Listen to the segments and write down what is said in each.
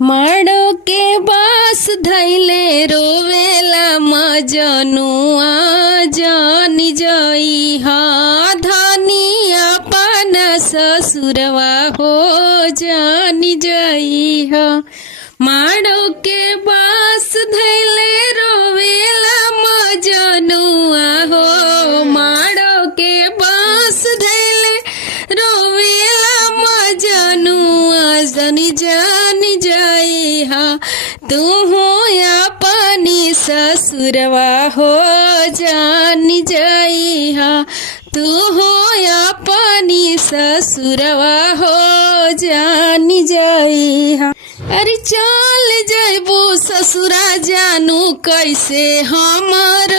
माड़ो के बास धैले रोवेला मजनुआ जानी जई हा धनी अपन ससुरवा हो जानी जई हा। माड़ो के बास धैले रोवेला मजनुआ हो माड़ो के बास धैले रोवेला मजनुआ जानी जानी जई हा। तू हो अपनी ससुरवा हो जानी जई हा। तू हो अपनी ससुरवा हो जानी जई हा। अरे चल जैबो ससुरा जानू कैसे हमर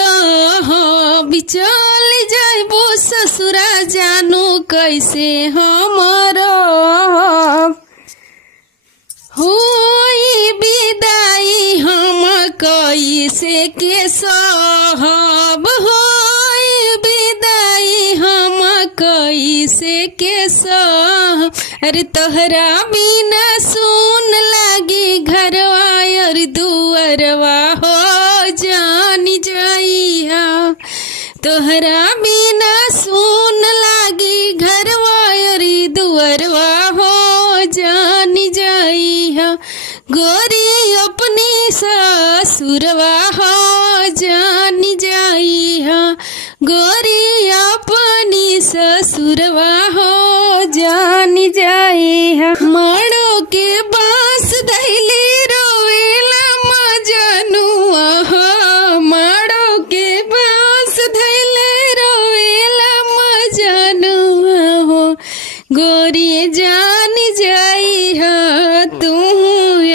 चल जैबो ससुरा जानू कैसे हमर होई विदाई हम कैसे के सहब होई विदाई हम कैसे के सहब। अरे तोहरा बिना सुन लागी घरवा और दुअरवा हो जानी जई हा। तोहरा बिना सुन लागी घरवा और दुअरवा हो जानी जई हा। गोरी अपनी ससुरवा हो जानी जई हा। गोरी अपनी ससुरवा हो जानी जई हा। माड़ो के बास धैले रोवेला मजनुआ हो माड़ो के बास धैले रोवेला मजनुआ हो। गोरी जानी जई हा तू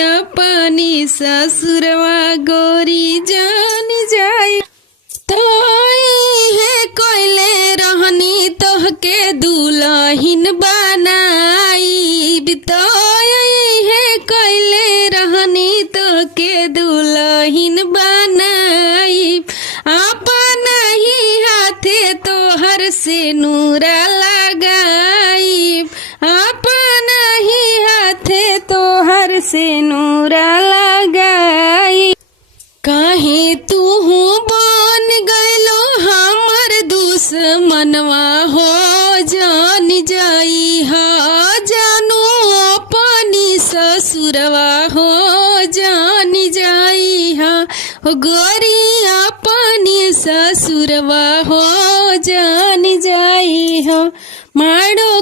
अपनी ससुरवा गोरी जानी जई। तो है कोयले रहनी तोहके दुल्हन बनाई तो है कोयले रहनी तोहके दुल्हन बनाई। अपन ही हाथे तोहर से नूरा लगाई अपन ही हाथे तोहर से नूरा लगाई। काहे तू बन गइलो हमर दुश्मनवा हो जानी जई हा। जानू अपनी ससुरवा हो जानी जई हा। गोरी अपनी ससुरवा हो जानी जई हा। माड़ो